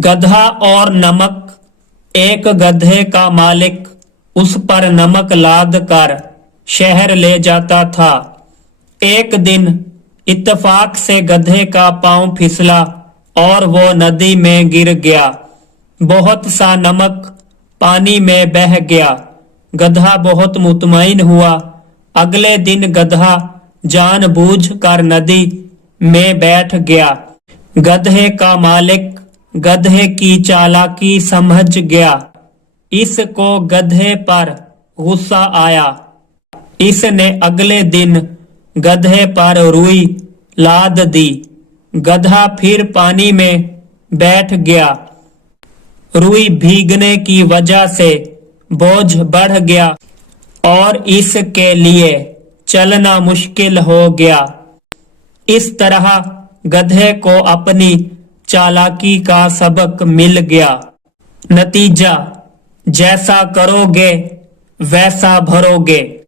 गधा और नमक। एक गधे का मालिक उस पर नमक लाद कर शहर ले जाता था। एक दिन इत्तेफाक से गधे का पांव फिसला और वो नदी में गिर गया। बहुत सा नमक पानी में बह गया। गधा बहुत मुतमईन हुआ। अगले दिन गधा जानबूझकर नदी में बैठ गया। गधे का मालिक गधे की चालाकी समझ गया। इसको गधे पर गुस्सा आया। इसने अगले दिन गधे पर रुई लाद दी। गधा फिर पानी में बैठ गया। रुई भीगने की वजह से बोझ बढ़ गया और इसके लिए चलना मुश्किल हो गया। इस तरह गधे को अपनी चालाकी का सबक मिल गया। नतीजा, जैसा करोगे वैसा भरोगे।